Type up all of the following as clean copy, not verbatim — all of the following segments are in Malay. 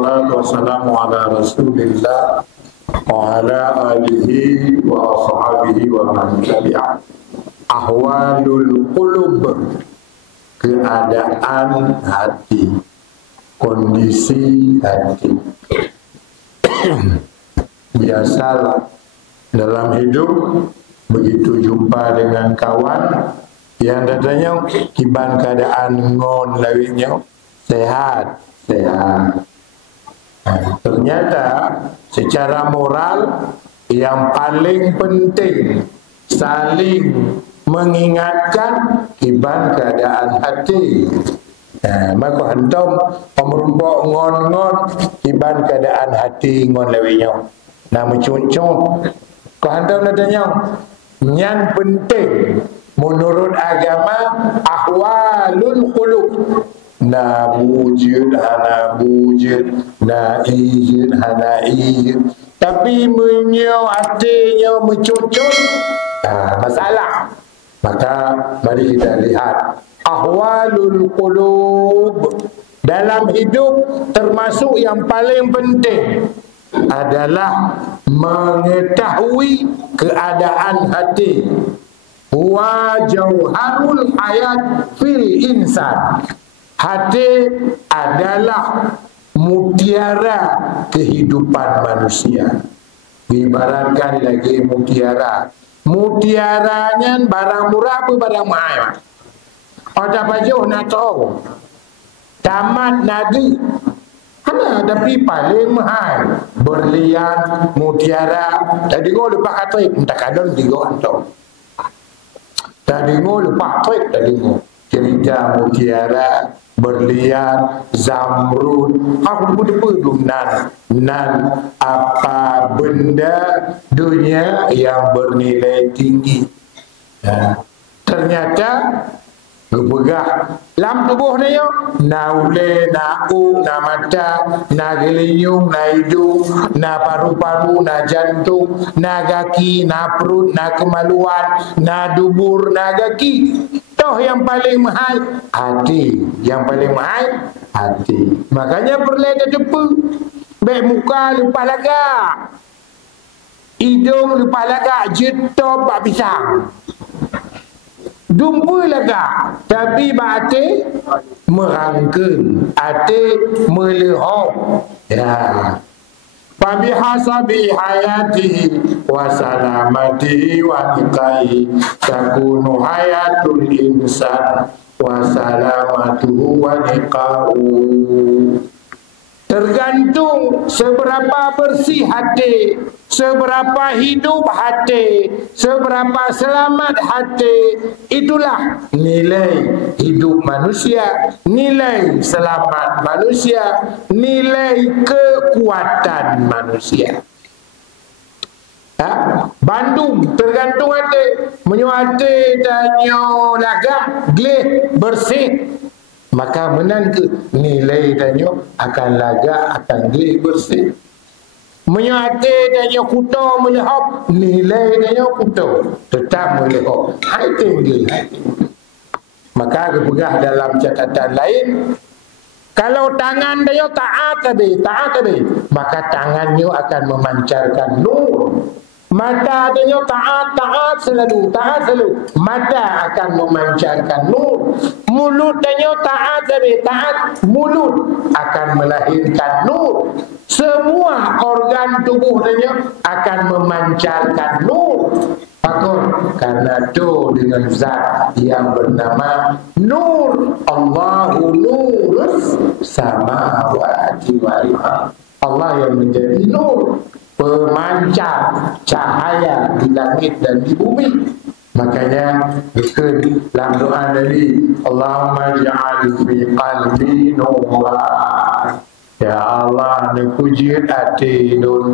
wassalatu wassalamu ala Rasulillah wa ala alihi wa sahbihi wa man tabi'ah. Ahwalul qulub, keadaan hati, kondisi hati. Biasalah dalam hidup begitu jumpa dengan kawan yang datanya kiban keadaan ngon lawiknya sehat. Ternyata secara moral yang paling penting saling mengingatkan kiban keadaan hati. Maka hentam pemerumpok ngon-ngon kiban keadaan hati ngon lawiknya. Nah mencuncung kau hentam datanya yang penting menurut agama ahwalul qulub. Na wujud hana wujud, na ijud hana ijud. Tapi menyo hatinya mencucuk, masalah. Maka mari kita lihat ahwalul qulub. Dalam hidup termasuk yang paling penting adalah mengetahui keadaan hati. Wa jauharul hayat fil insan. Hati adalah mutiara kehidupan manusia. Ibaratkan lagi mutiara. Mutiaranya barang murah apa barang mahal? Ada baju nak tahu. Tamat nadi. Ada tapi paling mahal. Berlian, mutiara. Tadi kau lupa kata minta kadang tiga antum. Tadi kau lupa kata tadi kau. Cerita mutiara, berlian, zamrud, apa nan apa benda dunia yang bernilai tinggi. Ternyata gepegah lam tubuh dia na ule, na u, na mata, na gelinyung, na hidung, na paru-paru, na jantung, na kaki, na perut, na kemaluan, na dubur, na kaki. Toh yang paling mahal hati. Yang paling mahal hati. Makanya perlu depa. Baik muka lupa lagak, hidung lupa lagak, jetop bak pisang, dumpa lagak, tapi hati merangkeng, hati melehop. Ya. Fabihasabi hayatihi wa salamatihi wa niqaihi takunu hayatul insan wa salamatuhu wa niqahu. Tergantung seberapa bersih hati, seberapa hidup hati, seberapa selamat hati. Itulah nilai hidup manusia, nilai selamat manusia, nilai kekuatan manusia. Bandung tergantung hati. Menyo hati danyo lagak, gleh, bersih, maka menang ke nilai danyo akan lagak, akan gleh, bersih. Menyate danyo kuto melehop, nilai danyo kuto tetap melehop. Hai tinggi. Maka kepegah dalam catatan lain, kalau tangan danyo taat tadi, maka tangannya akan memancarkan nur. Mata danyo taat selalu, mata akan memancarkan nur. Mulut danyo taat, mulut akan melahirkan nur. Semua organ tubuh danyo akan memancarkan nur. Fakor, karena itu dengan zat yang bernama Nur. Allahu nurus samawati wal ardh. Allah yang menjadi nur, pemancar cahaya di langit dan di bumi. Makanya dalam doa Nabi, Allahumma ja'al fi qalbi nuran. Ya Allah, ni puji hati nur.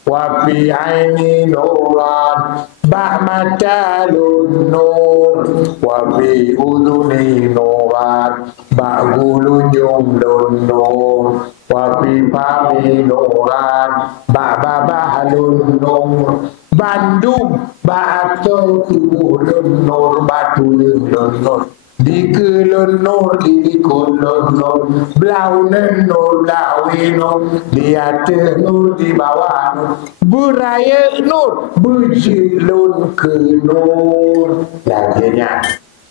Wa fi aini nuran, bah mata nur. Wa fi udhuni nuran, bah gulunjung nur. Wa fi fami nuran, bah bahalun nur. Bandung, batu tubuh nur, batu nur. Dikelun nur, dikulun nur, belaunen nur, belawin nur, di atas nur, di bawah nur, beraya nur, berjilun ke nur. Laginya,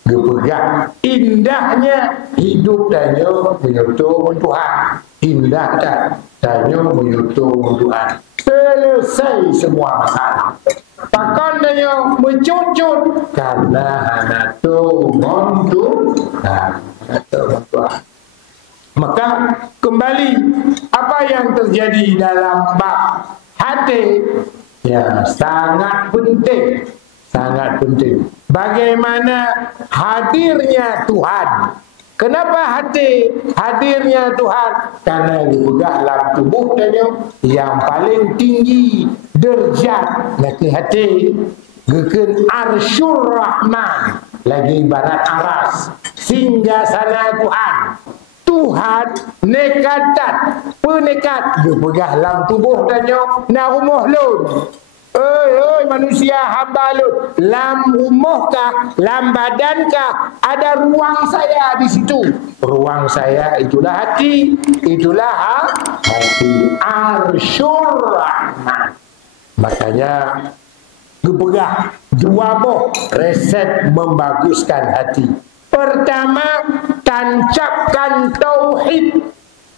gepegang indahnya hidup danyo menyutung Tuhan. Indah tak danyo menyutung Tuhan. Selesai semua masalah. Takkan danyo mencucut karena anak tu montu. Maka kembali apa yang terjadi dalam bab hati ya sangat penting. Sangat penting. Bagaimana hadirnya Tuhan. Kenapa hati hadirnya Tuhan? Karena juga dalam tubuh dia yang paling tinggi derajat lagi hati. Geken Arsyur Rahman. Lagi ibarat aras. Singgasana Tuhan. Tuhan nekatan. Penekat. Dia pegah dalam tubuh dia. Nak rumah lun. Oi manusia hamba lu, lam umuhkah, lam badankah, ada ruang saya di situ. Ruang saya itulah hati, itulah hati Arsyur Rahman. Makanya gepegah dua boh resep membaguskan hati. Pertama, tancapkan tauhid.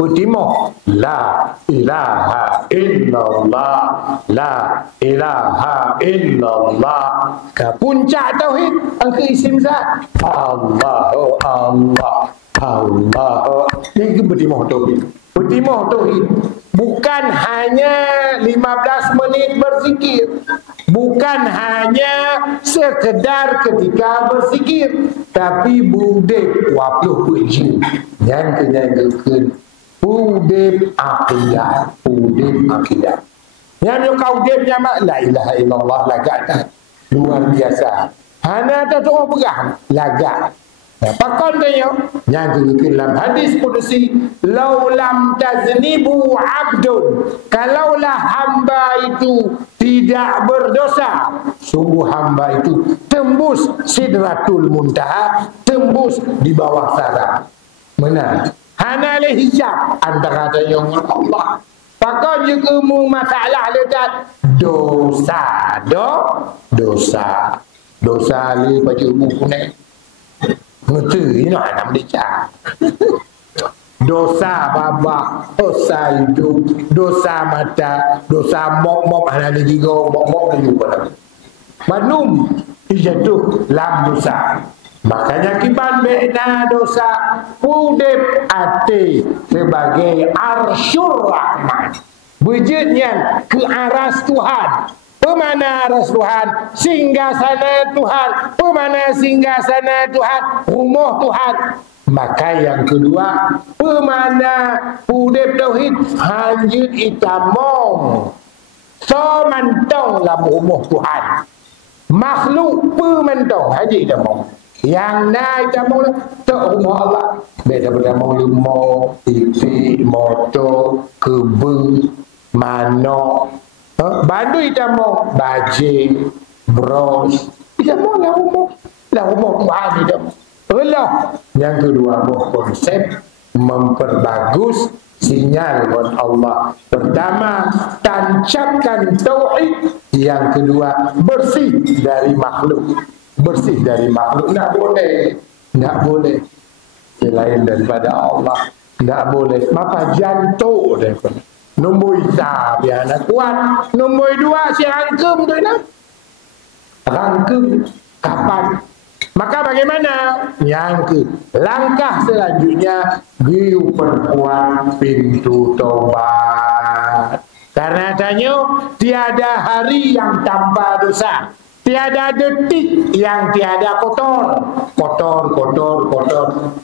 Ultimo, la ilaha illallah, la ilaha illallah. Ke puncak tauhid, angka isim zat. Allahu Allah, Allah. Ini ultimo tauhid. Ultimo tauhid. Bukan hanya 15 menit berzikir. Bukan hanya sekedar ketika berzikir. Tapi budek 20 jin. Yang kenyagaan. Udib akidah, udib akidah. Yang kau udibnya mak la ilaha illallah lagak tak. Luar biasa. Hana tak tahu pegang lagak. Pakon dia yang dalam hadis qudsi, laulam taznibu abdun, kalaulah hamba itu tidak berdosa, sungguh hamba itu tembus sidratul muntaha, tembus di bawah sana. Mana? Hana le hijab antara dengan Allah. Pakon juga mu masalah lekat dosa, dosa. Dosa le baju buku ni. Ngerti nak nak baca. Dosa baba, dosa hidup, dosa mata, dosa mok-mok hana le jigo, mok-mok le juga. Manum dijatuh lam dosa. Makanya kiban bina dosa udip ati sebagai Arsyur Rahman. Bejitnya ke aras Tuhan. Pemana aras Tuhan? Singgasana Tuhan. Pemana singgasana Tuhan? Rumah Tuhan. Maka yang kedua, pemana udip tauhid hanjut itamong. So mantong dalam rumah Tuhan. Makhluk pementong haji itamong. Yang naik jamur tak rumah Allah. Beda berdamang lemau, iti, motor, kebun, manok. Bandui jamur, bajing, bros. Jamur lah rumah. Lah rumah Tuhan ni jamur. Allah. Yang kedua, konsep memperbagus sinyal buat Allah. Pertama, tancapkan tauhid. Yang kedua, bersih dari makhluk. Bersih dari makhluk. Tak boleh. Tak boleh. Selain daripada Allah. Tak boleh. Maka jantung daripada. Nombor hitam yang nak kuat. Nombor dua si rangkum tu nak. Rangkum. Kapan? Maka bagaimana? Yang ke langkah selanjutnya. Giu perkuat pintu taubat. Karena tanya tiada hari yang tanpa dosa. Tiada detik yang tiada kotor. Kotor.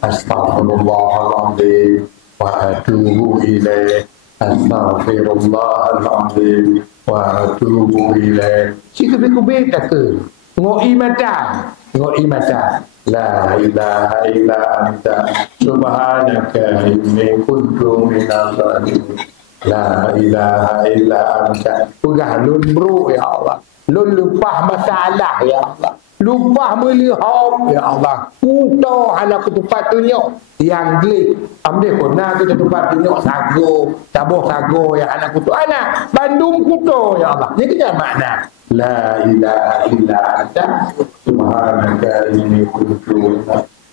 Astaghfirullahaladzim. Wa atubu ilaih. Astaghfirullahaladzim. Wa atubu ilaih. Sikit-sikit tak ke? Ngoi mata. La ilaha illa anta. Subhanaka inni kuntu minaz zalimin. La ilaha illa anta. Pegah lun bro ya Allah. Lun lupah masalah ya Allah. lupa melihat ya Allah kuto hala ketupat tunjuk yang gelik ambil kena kita tempat tunjuk sago tabuh sago yang anak kuto anak Bandung kuto ya Allah ni kita makna la ilaha illa anta subhanaka inni kuntu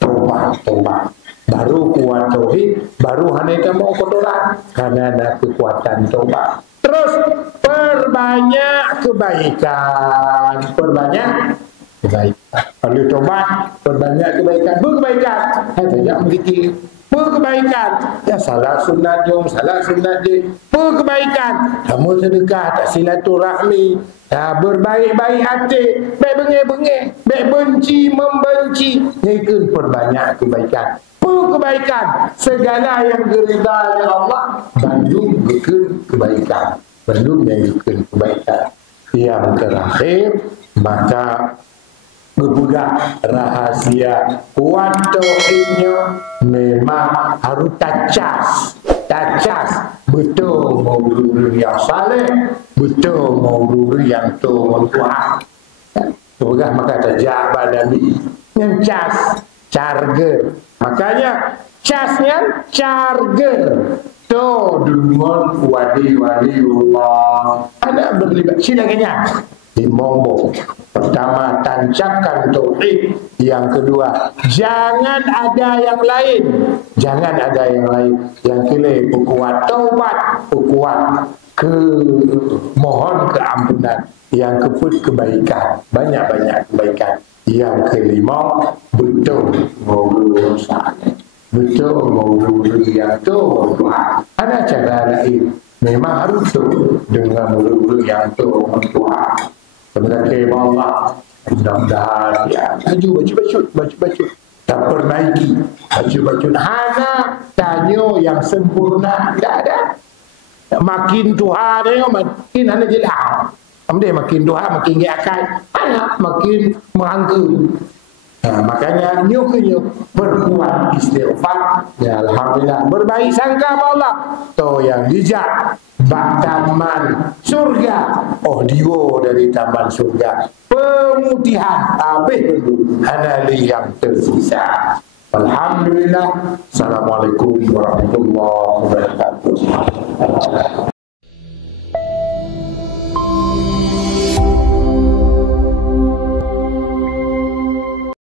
tobat baru kuat tauhid baru haneka mau kotoran karena ada kekuatan tobat. Terus perbanyak kebaikan kalau tobat perbanyak kebaikan berkebaikan banyak begitu berkebaikan ya salah sunat berkebaikan kamu sedekah tak silaturahmi berbaik-baik hati baik bengih-bengih baik benci membenci ini perbanyak kebaikan berkebaikan segala yang diridai Allah Bandung kebaikan Bandung yang kebaikan yang terakhir maka berpegang rahasia kuat tauhidnya memang harus tacas betul mau dulu yang saleh betul mau dulu yang tuhan berpegang maka tajak Nabi yang charger makanya casnya charger to dengan wali Allah ada berlibat silakannya di Mombo. Pertama, tancapkan tauhid. Yang kedua, jangan ada yang lain. Yang ketiga, perkuat taubat, perkuat mohon keampunan. Yang keempat, kebaikan. Banyak-banyak kebaikan. Yang kelima, betul maulud saleh. Betul maulud yang Tuhan. Ada cara lain. Memang harus dengan maulud yang Tuhan. Sebenarnya Allah mudah-mudahan ya baju tak perbaiki baju hanya tanya yang sempurna tidak ada makin Tuhan makin hanya jelas makin Tuhan makin giakai makin menganggur. Makanya nyuk berbuat istighfar ya alhamdulillah berbaik sangka Allah to yang bijak bak taman surga audio dari taman surga pemutihan habis dulu hanali yang tersisa. Alhamdulillah. Assalamualaikum warahmatullahi wabarakatuh.